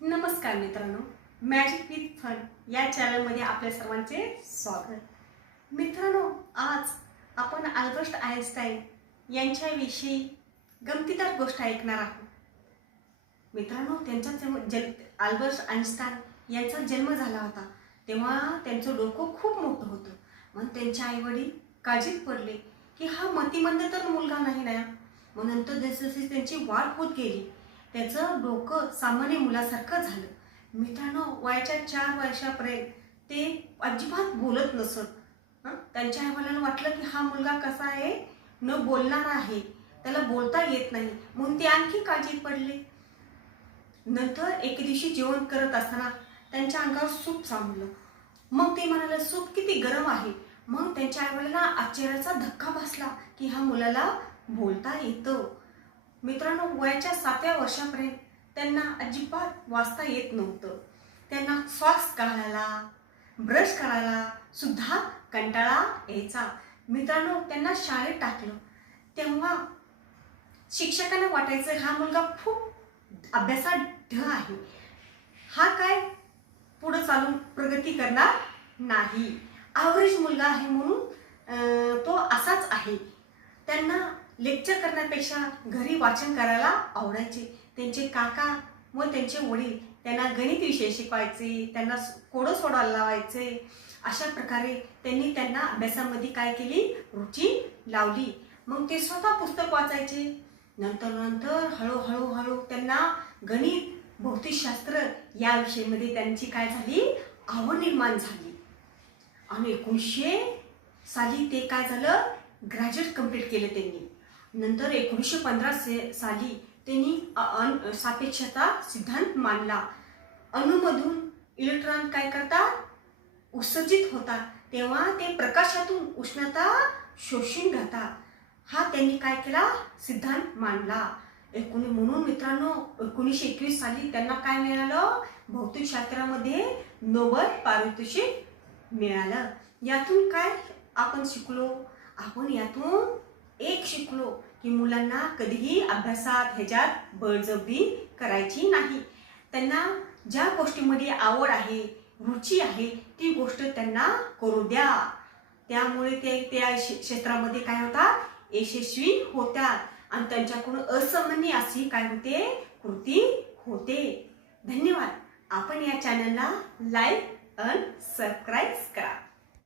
नमस्कार मित्रांनो, magic with fun या चॅनलमध्ये आपल्या सर्वांचे स्वागत. मित्रांनो, आज आपण अल्बर्ट आइन्स्टाईन यांच्याविषयी गमतीदार गोष्ट ऐकणार आहोत. मित्रांनो, अल्बर्ट आइन्स्टाईन यांचा जन्म झाला होता तेव्हा त्यांचं डोकं खूप मोठं होतं. मग त्यांचे आईवडील काळजीत पडले की हा मतिमंद तर मुलगा नाही ना. मग नंतर जसजशी त्यांची वाढ होत गेली त्याचं डोकं सामान्य मुलासारखं झालं. मित्रांनो, वयाच्या 4 वर्षापर्यंत ते अजिबात बोलत नसत. त्यांच्या आईवडिलांना वाटलं की हा मुलगा कसा आहे, न बोलणारा आहे, त्याला बोलता येत नाही, म्हणून ते आणखी काळजीत पडले. नंतर एके दिवशी जेवण करत असताना त्यांच्या अंगावर सूप सांडलं. मग ते म्हणाले, सूप किती गरम आहे. मग त्यांच्या आईवडिलांना आश्चर्याचा धक्का बसला की हा मुलाला बोलता येतं. मित्रांनो, वयाच्या 7व्या वर्षापर्यंत त्यांना अजिबात वाचता येत नव्हतं. त्यांना श्वास काढायला, ब्रश करायला सुद्धा कंटाळा यायचा. मित्रांनो, त्यांना शाळेत टाकलं तेव्हा शिक्षकांना वाटायचं हा मुलगा खूप अभ्यासात ढ आहे, हा काय पुढे चालून प्रगती करणार नाही, ॲव्हरेज मुलगा आहे म्हणून तो असाच आहे. त्यांना लेक्चर करण्यापेक्षा घरी वाचन करायला आवडायचे. त्यांचे काका व त्यांचे वडील त्यांना गणित विषय शिकवायचे, त्यांना कोडं सोडवायला लावायचे. अशा प्रकारे त्यांनी त्यांना अभ्यासामध्ये काय केली, रुची लावली. मग ते स्वतः पुस्तक वाचायचे. नंतर हळूहळू त्यांना गणित, भौतिकशास्त्र या विषयामध्ये त्यांची काय झाली, आवड निर्माण झाली. आणि 1900 साली ते काय झालं, ग्रॅज्युएट कंप्लीट केलं त्यांनी. नंतर 1915 साली त्यांनी सापेक्षता सिद्धांत मांडला. अणूमधून इलेक्ट्रॉन काय करतात, उत्सर्जित होतात, तेव्हा ते प्रकाशातून उष्णता शोषून घेतात. हा त्यांनी काय केला, सिद्धांत मांडला. म्हणून मित्रांनो, 1921 साली त्यांना काय मिळालं, भौतिकशास्त्रामध्ये नोबेल पारितोषिक मिळालं. यातून काय आपण शिकलो, आपण यातून एक शिकलो की मुलांना कधीही अभ्यासात ह्याच्यात बळजबरी करायची नाही. त्यांना ज्या गोष्टीमध्ये आवड आहे, रुची आहे, ती गोष्ट त्यांना करू द्या. त्यामुळे ते त्या क्षेत्रामध्ये काय होतात, यशस्वी होतात आणि त्यांच्याकडून असामान्य अशी काय होते, कृती होते. धन्यवाद. आपण या चॅनलला लाईक आणि सबस्क्राईब करा.